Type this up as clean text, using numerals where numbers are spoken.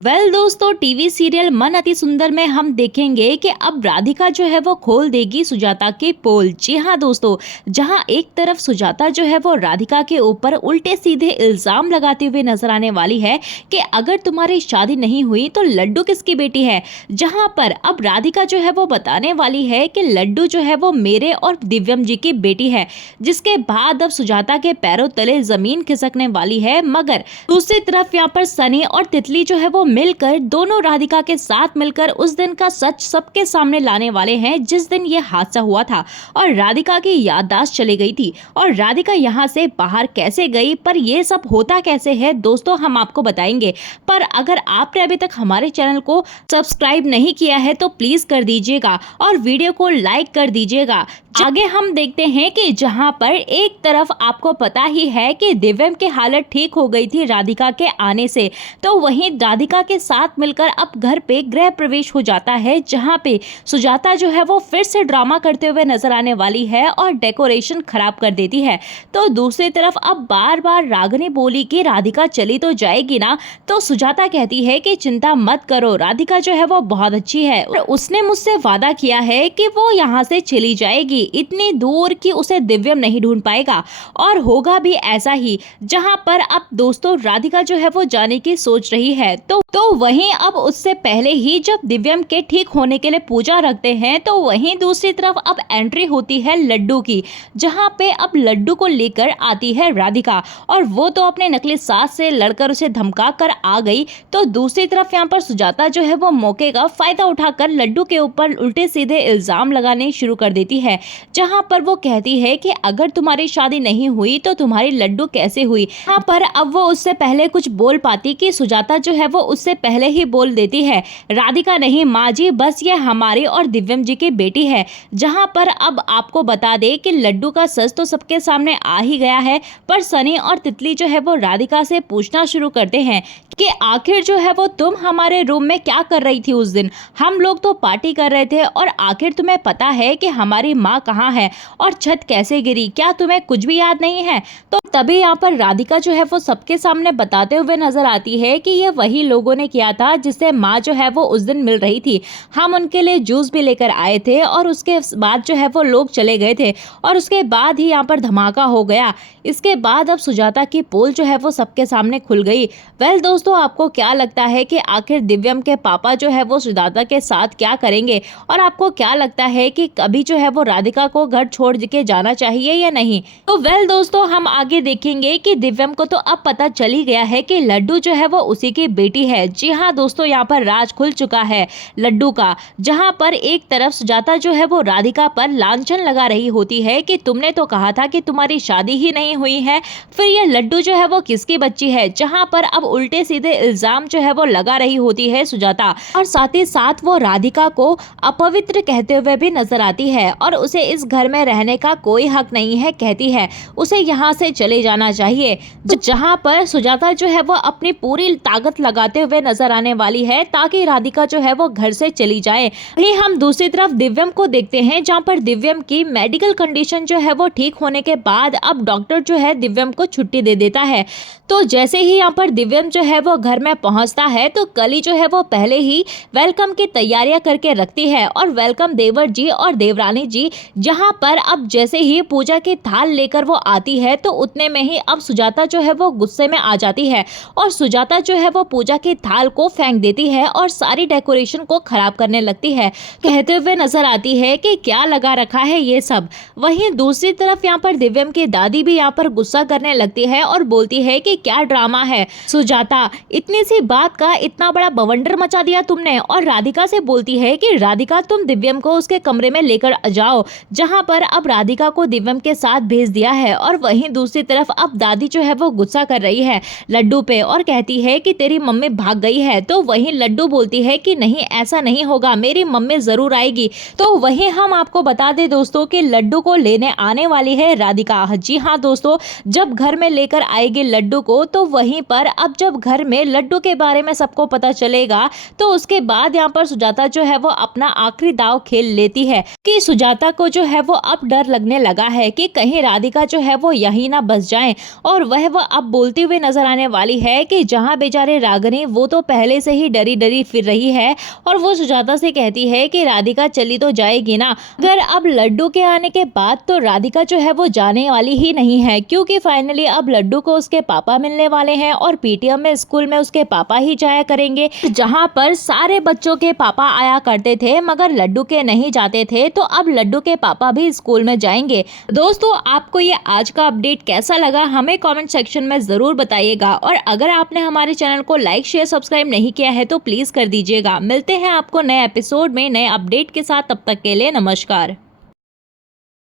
दोस्तों, TV serial मन अति सुंदर में हम देखेंगे कि अब राधिका जो है वो खोल देगी सुजाता के पोल। जी हाँ दोस्तों, जहाँ एक तरफ सुजाता जो है वो राधिका के ऊपर उल्टे सीधे इल्जाम लगाते हुए नजर आने वाली है कि अगर तुम्हारी शादी नहीं हुई तो लड्डू किसकी बेटी है। जहाँ पर अब राधिका जो है वो बताने वाली है कि लड्डू जो है वो मेरे और दिव्यम जी की बेटी है, जिसके बाद अब सुजाता के पैरों तले जमीन खिसकने वाली है। मगर दूसरी तरफ यहाँ पर सनी और तितली जो है वो मिलकर दोनों राधिका के साथ मिलकर उस दिन का सच सबके सामने लाने वाले हैं, जिस दिन ये हादसा हुआ था और राधिका की याददाश्त चली गई थी और राधिका यहाँ से बाहर कैसे गई, पर ये सब होता कैसे है दोस्तों हम आपको बताएंगे। पर अगर आपने अभी तक हमारे चैनल को सब्सक्राइब नहीं किया है तो प्लीज कर दीजिएगा और वीडियो को लाइक कर दीजिएगा। आगे हम देखते हैं कि जहां पर एक तरफ आपको पता ही है कि दिव्यम की हालत ठीक हो गई थी राधिका के आने से, तो वहीं राधिका के साथ मिलकर अब घर पे गृह प्रवेश हो जाता है, जहां पे सुजाता जो है वो फिर से ड्रामा करते हुए नजर आने वाली है और डेकोरेशन खराब कर देती है। तो दूसरी तरफ अब बार बार रागिनी बोली कि राधिका चली तो जाएगी ना, तो सुजाता कहती है कि चिंता मत करो, राधिका जो है वो बहुत अच्छी है और उसने मुझसे वादा किया है कि वो यहाँ से चली जाएगी इतनी दूर कि उसे दिव्यम नहीं ढूंढ पाएगा। और होगा भी ऐसा ही, जहां पर अब दोस्तों राधिका जो है वो जाने की सोच रही है। तो वहीं अब उससे पहले ही जब दिव्यम के ठीक होने के लिए पूजा रखते हैं, तो वहीं दूसरी तरफ अब एंट्री होती है लड्डू की, जहां पे अब लड्डू को लेकर आती है राधिका और वो तो अपने नकली सास से लड़कर उसे धमका कर आ गई। तो दूसरी तरफ यहाँ पर सुजाता जो है वो मौके का फायदा उठाकर लड्डू के ऊपर उल्टे सीधे इल्जाम लगाने शुरू कर देती है, जहां पर वो कहती है कि अगर तुम्हारी शादी नहीं हुई तो तुम्हारी लड्डू कैसे हुई। यहाँ पर अब वो उससे पहले कुछ बोल पाती कि सुजाता जो है वो उससे पहले ही बोल देती है, राधिका नहीं माँ जी, बस ये हमारी और दिव्यम जी की बेटी है। जहां पर अब आपको बता दे कि लड्डू का सच तो सबके सामने आ ही गया है, पर सनी और तितली जो है वो राधिका से पूछना शुरू करते हैं कि आखिर जो है वो तुम हमारे रूम में क्या कर रही थी उस दिन, हम लोग तो पार्टी कर रहे थे और आखिर तुम्हें पता है कि हमारी माँ कहाँ है और छत कैसे गिरी, क्या तुम्हें कुछ भी याद नहीं है। तो तभी यहाँ पर राधिका जो है वो सबके सामने बताते हुए नजर आती है कि ये वही लोगों ने किया था जिससे माँ जो है वो उस दिन मिल रही थी, हम उनके लिए जूस भी लेकर आए थे और उसके बाद जो है वो लोग चले गए थे और उसके बाद ही यहाँ पर धमाका हो गया। इसके बाद अब सुजाता की पोल जो है वो सबके सामने खुल गई। दोस्तों, आपको क्या लगता है कि आखिर दिव्यम के पापा जो है वो सुजाता के साथ क्या करेंगे और आपको क्या लगता है कि कभी जो है वो राधिका को घर छोड़ के जाना चाहिए या नहीं। तो दोस्तों, हम आगे देखेंगे कि दिव्यम को तो अब पता चल ही गया है कि लड्डू जो है वो उसी की बेटी है। जी हाँ दोस्तों, यहाँ पर राज खुल चुका है लड्डू का, जहाँ पर एक तरफ सुजाता जो है वो राधिका पर लांछन लगा रही होती है कि तुमने तो कहा था कि तुम्हारी शादी ही नहीं हुई है, फिर ये लड्डू जो है वो किसकी बच्ची है। जहाँ पर अब उल्टे सीधे इल्जाम जो है वो लगा रही होती है सुजाता और साथ ही साथ वो राधिका को अपवित्र कहते हुए भी नजर आती है और उसे इस घर में रहने का कोई हक नहीं है, कहती है उसे यहाँ से चले जाना चाहिए। जहाँ पर सुजाता जो है वो अपनी पूरी ताकत लगाते हुए नजर आने वाली है ताकि राधिका जो है वो घर से चली जाए। वहीं हम दूसरी तरफ दिव्यम को देखते हैं, जहाँ पर दिव्यम की मेडिकल कंडीशन जो है वो ठीक होने के बाद अब डॉक्टर जो है दिव्यम को छुट्टी दे देता है। तो जैसे ही यहाँ पर दिव्यम जो है वो घर में पहुंचता है, तो कली जो है वो पहले ही वेलकम की तैयारियां करके रखती है और वेलकम देवर जी और देवरानी जी, जहां पर अब जैसे ही पूजा की थाल लेकर वो आती है, तो उतने में ही अब सुजाता जो है वो गुस्से में आ जाती है और सुजाता जो है वो पूजा की थाल को फेंक देती है और सारी डेकोरेशन को खराब करने लगती है, कहते हुए नजर आती है कि क्या लगा रखा है ये सब। वहीं दूसरी तरफ यहाँ पर दिव्यम की दादी भी यहाँ पर गुस्सा करने लगती है और बोलती है कि क्या ड्रामा है सुजाता, इतनी सी बात का इतना बड़ा बवंडर मचा दिया तुमने। और राधिका से बोलती है कि राधिका तुम दिव्यम को उसके कमरे में लेकर जाओ, जहां पर अब राधिका को दिव्यम के साथ भेज दिया है। और वहीं दूसरी तरफ अब दादी जो है वो गुस्सा कर रही है लड्डू पे और कहती है कि तेरी मम्मी भाग गई है। तो वहीं लड्डू बोलती है कि नहीं, ऐसा नहीं होगा, मेरी मम्मी जरूर आएगी। तो वहीं हम आपको बता दें दोस्तों कि लड्डू को लेने आने वाली है राधिका। जी हाँ दोस्तों, जब घर में लेकर आएगी लड्डू को, तो वहीं पर अब जब घर में लड्डू के बारे में सबको पता चलेगा तो उसके बाद यहाँ पर सुजाता जो है वो अपना आखिरी दाव खेल लेती है कि सुजाता को जो है वो अब डर लगने लगा है कि कहीं राधिका जो है वो यहीं ना बस जाए। और वह अब बोलती हुई नजर आने वाली है कि जहां बेचारे रागिनी वो तो पहले से ही डरी डरी फिर रही है और वो सुजाता से कहती है कि राधिका चली तो जाएगी ना, अगर अब लड्डू के आने के बाद तो राधिका जो है वो जाने वाली ही नहीं है, क्योंकि फाइनली अब लड्डू को उसके पापा मिलने वाले हैं और पीटीएम में स्कूल में उसके पापा ही जाया करेंगे, जहां पर सारे बच्चों के पापा आया करते थे मगर लड्डू के नहीं जाते थे, तो अब लड्डू के पापा भी स्कूल में जाएंगे। दोस्तों आपको ये आज का अपडेट कैसा लगा हमें कमेंट सेक्शन में जरूर बताइएगा, और अगर आपने हमारे चैनल को लाइक शेयर सब्सक्राइब नहीं किया है तो प्लीज कर दीजिएगा। मिलते हैं आपको नए एपिसोड में नए अपडेट के साथ, तब तक के लिए नमस्कार।